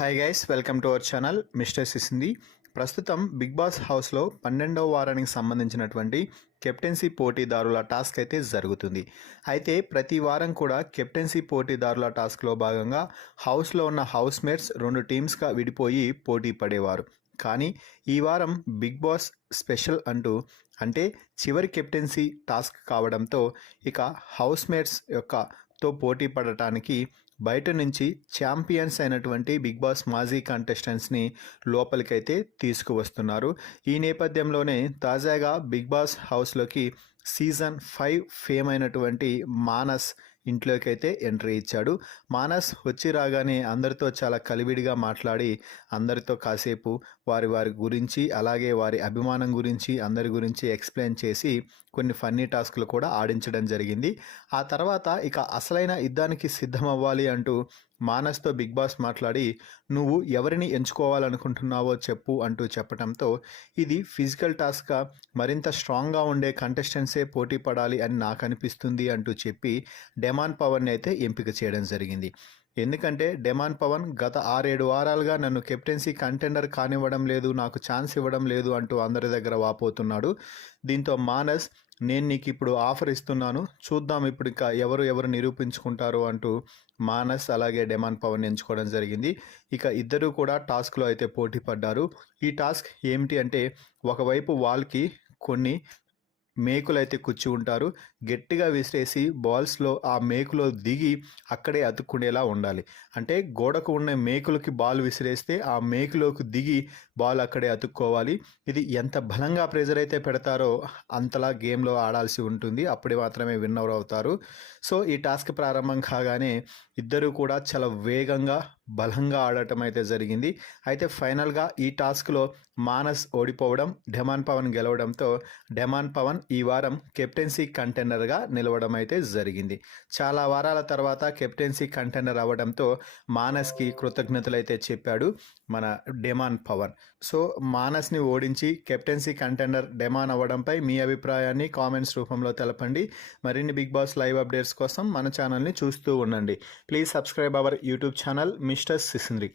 Hi guys, welcome to our channel mister సిసింది. ప్రస్తుతం big boss హౌస్లో 12వ వారానికి సంబంధించినటువంటి కెప్టెన్సీ పోటీదారుల టాస్క్ అయితే జరుగుతుంది. అయితే ప్రతి వారం కూడా కెప్టెన్సీ పోటీదారుల టాస్క్లో భాగంగా హౌస్లో ఉన్న హౌస్మేట్స్ 2 టీమ్స్గా విడిపోయి పోటీ పడేవారు. కానీ ఈ వారం బిగ్ బాస్ స్పెషల్ అంటే చివరి కెప్టెన్సీ టాస్క్ కావడంతో ఇక హౌస్మేట్స్ తో పోటీ పడటానికి బయట నుంచి ఛాంపియన్స్ అయినటువంటి బిగ్ బాస్ మాజీ కంటెస్టెంట్స్ని లోపలికైతే తీసుకువస్తున్నారు. ఈ నేపథ్యంలోనే తాజాగా బిగ్ బాస్ హౌస్లోకి సీజన్ 5 ఫేమ్ అయినటువంటి మానస్ ఇంట్లోకి అయితే ఎంట్రీ ఇచ్చాడు. మానస్ వచ్చి రాగానే అందరితో చాలా కలివిడిగా మాట్లాడి అందరితో కాసేపు వారి గురించి, అలాగే వారి అభిమానం గురించి, అందరి గురించి ఎక్స్ప్లెయిన్ చేసి కొన్ని ఫన్నీ టాస్క్లు కూడా ఆడించడం జరిగింది. ఆ తర్వాత ఇక అసలైన యుద్ధానికి సిద్ధమవ్వాలి అంటూ మానస్తో బిగ్ బాస్ మాట్లాడి, నువ్వు ఎవరిని ఎంచుకోవాలనుకుంటున్నావో చెప్పు అంటూ చెప్పడంతో ఇది ఫిజికల్ టాస్క్గా మరింత స్ట్రాంగ్గా ఉండే కంటెస్టెంట్సే పోటీ పడాలి అని నాకు అనిపిస్తుంది అంటూ చెప్పి డెమాన్ పవన్ని అయితే ఎంపిక చేయడం జరిగింది. ఎందుకంటే డెమాన్ పవన్ గత 6-7 వారాలుగా నన్ను కెప్టెన్సీ కంటెండర్ కానివ్వడం లేదు, నాకు ఛాన్స్ ఇవ్వడం లేదు అంటూ అందరి దగ్గర వాపోతున్నాడు. దీంతో మానస్, నేను నీకు ఇప్పుడు ఆఫర్ ఇస్తున్నాను, చూద్దాం ఇప్పుడు ఇక ఎవరు నిరూపించుకుంటారు అంటూ మానస్ అలాగే డెమాన్ పవన్ ఎంచుకోవడం జరిగింది. ఇక ఇద్దరు కూడా టాస్క్లో అయితే పోటీ పడ్డారు. ఈ టాస్క్ ఏమిటి అంటే, ఒకవైపు వాల్కి కొన్ని మేకులు అయితే కుచ్చి ఉంటారు. గట్టిగా విసిరేసి బాల్స్లో ఆ మేకులో దిగి అక్కడే అతుక్కునేలా ఉండాలి. అంటే గోడకు ఉన్న మేకులకి బాల్ విసిరేస్తే ఆ మేకులోకి దిగి బాల్ అక్కడే అతుక్కోవాలి. ఇది ఎంత బలంగా ప్రెజర్ అయితే పెడతారో అంతలా గేమ్లో ఆడాల్సి ఉంటుంది. అప్పుడే మాత్రమే విన్నర్ అవుతారు. సో ఈ టాస్క్ ప్రారంభం కాగానే ఇద్దరు కూడా చాలా వేగంగా బలంగా ఆడటం అయితే జరిగింది. అయితే ఫైనల్గా ఈ టాస్క్లో మానస్ ఓడిపోవడం, డెమాన్ పవన్ గెలవడంతో డెమాన్ పవన్ ఈ వారం కెప్టెన్సీ కంటెండర్గా నిలవడం అయితే జరిగింది. చాలా వారాల తర్వాత కెప్టెన్సీ కంటెండర్ అవ్వడంతో మానస్కి కృతజ్ఞతలు అయితే చెప్పాడు మన డెమాన్ పవన్. సో మానస్ని ఓడించి కెప్టెన్సీ కంటెండర్ డెమాన్ అవ్వడంపై మీ అభిప్రాయాన్ని కామెంట్స్ రూపంలో తెలపండి. మరిన్ని బిగ్ బాస్ లైవ్ అప్డేట్స్ కోసం మన ఛానల్ని చూస్తూ ఉండండి. Please subscribe our YouTube channel mister సిసింద్రి.